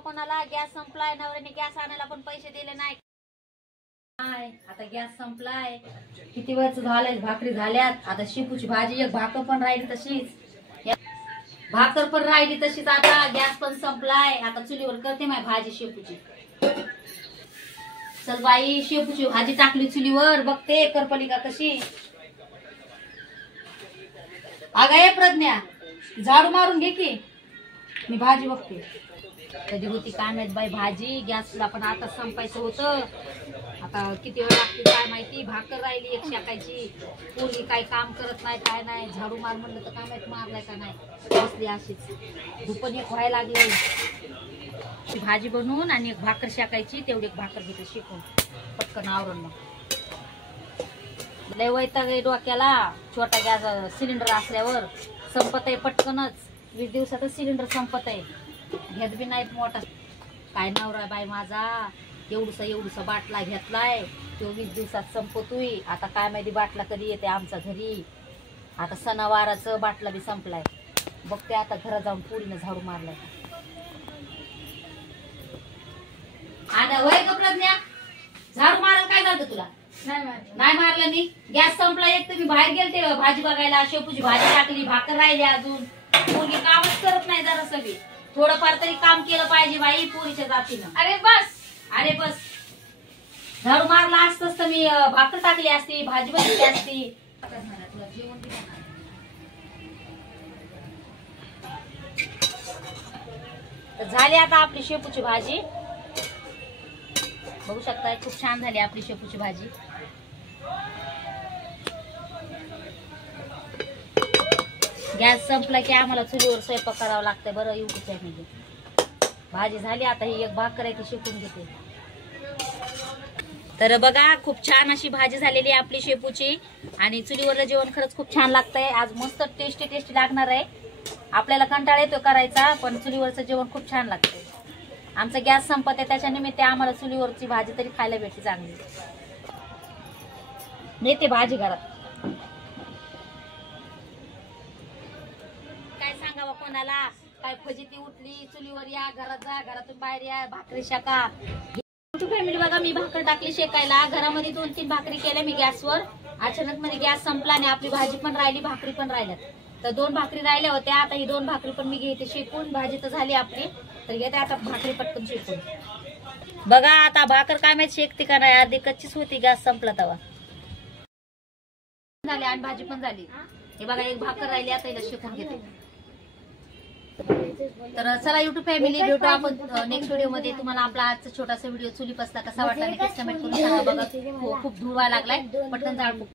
कोणाला, गॅस संपलाय, नवऱ्याने गॅस आणायला पण पैसे दिले नाही. आता गॅस संपलाय, किती वेळच झालंय, भाकरी झाल्यात. आता शेपूची भाजी, एक भाकर पण राहिली तशीच, भाकर पण राहिली तशीच. आता गॅस पण संपलाय. आता चुलीवर करते माझी भाजी शेपूची. चल बाई, शेपूची भाजी टाकली चुलीवर, बघते करपली का कशी. अगं ये प्रज्ञा, झाडू मारून घे की, मी भाजी बघते. कधी होती काय माहित बाई भाजी. गॅसला पण आता संपायचं होतं. आता किती वेळ लागते काय माहिती. भाकर राहिली एक शेकायची. पोरगी काही काम करत नाही काय नाही. झाडू मार म्हणलं तर काय माहित मारलाय का नाही. बसली अशीच. धुपण एक व्हायला लागले. भाजी बनवून आणि एक भाकर शेकायची. तेवढी एक भाकर घेते शेकून पटकन आवरून. मग लय वैताग आहे डोक्याला. छोटा गॅस सिलेंडर असल्यावर संपत आहे पटकनच. 20 दिवसातच सिलेंडर संपत आहे. घेत बी नाहीत मोठा. काय नवरा बाई माझा, एवढूसा बाटला घेतलाय, तो 20 दिवसात संपतोय. आता काय माहिती बाटला कधी येते आमच्या घरी. आता सणावाराचं बाटला बी संपलाय. बघते आता घरात जाऊन पोरीनं झाडू मारलाय. आता वय कपड्या झाडू मारायला काय झालं तुला. नाही मारलं मी. गॅस संपला. एक तर मी बाहेर गेलते भाजी बघायला. शेपूची भाजी टाकली, भाकर राहिली अजून. पोरगी कामच करत नाही जरा सगळी. थोडंफार तरी काम केलं पाहिजे बाई पोरीच्या जातीनं. अरे बस झाडू मारला असतंच तर मी भाकर टाकली असती, भाजी बनवली असती. झाली आता आपली शेपूची भाजी. बघू शकताय खूप छान झाली आपली शेपूची भाजी. गॅस संपला की आम्हाला चुलीवर स्वयंपाक करावा लागतंय. बरं युट्यूब चॅनल. भाजी झाली आता. ही एक भाकर आहे ती शेकून घेते. तर बघा खूप छान अशी भाजी झालेली आहे आपली शेपूची. आणि चुलीवरलं जेवण खरंच खूप छान लागतंय. आज मस्त टेस्टी लागणार आहे. आपल्याला कंटाळा येतो करायचा, पण चुलीवरचं जेवण खूप छान लागतंय. आमचा गॅस संपत आहे त्याच्या निमित्त आम्हाला चुलीवरची भाजी तरी खायला भेटली चांगली. नेते भाजी घरात. काय सांगावं कोणाला. काय फजिती उठली. चुलीवर या, घरात जा, घरातून बाहेर या, भाकरी शेका. फॅमिली बघा मी भाकर टाकली शेकायला. घरामध्ये 2-3 भाकरी केल्या मी गॅसवर. अचानक मध्ये गॅस संपला आणि आपली भाजी पण राहिली, भाकरी पण राहिल्यात. तर 2 भाकरी राहिल्या होत्या. आता ही 2 भाकरी पण मी घेते शेकून. भाजी तर झाली आपली, तर घेते आता भाकरी पटकन शेकून. बघा आता भाकर काय माहित शेकते का नाही. अर्धी कच्चीच होती, गॅस संपला तेव्हा. झाली आणि भाजी पण झाली. हे बघा एक भाकर राहिली, आता हिला शेकून घेते. तर चला युट्यूब फॅमिली, भेटू आपण नेक्स्ट व्हिडिओ मध्ये. तुम्हाला आपला आजचा छोटासा व्हिडिओ चुली पसला कसा वाटला नक्कीच कमेंट करून सांगा. बघा खूप धुवा लागलाय. पटकन झाड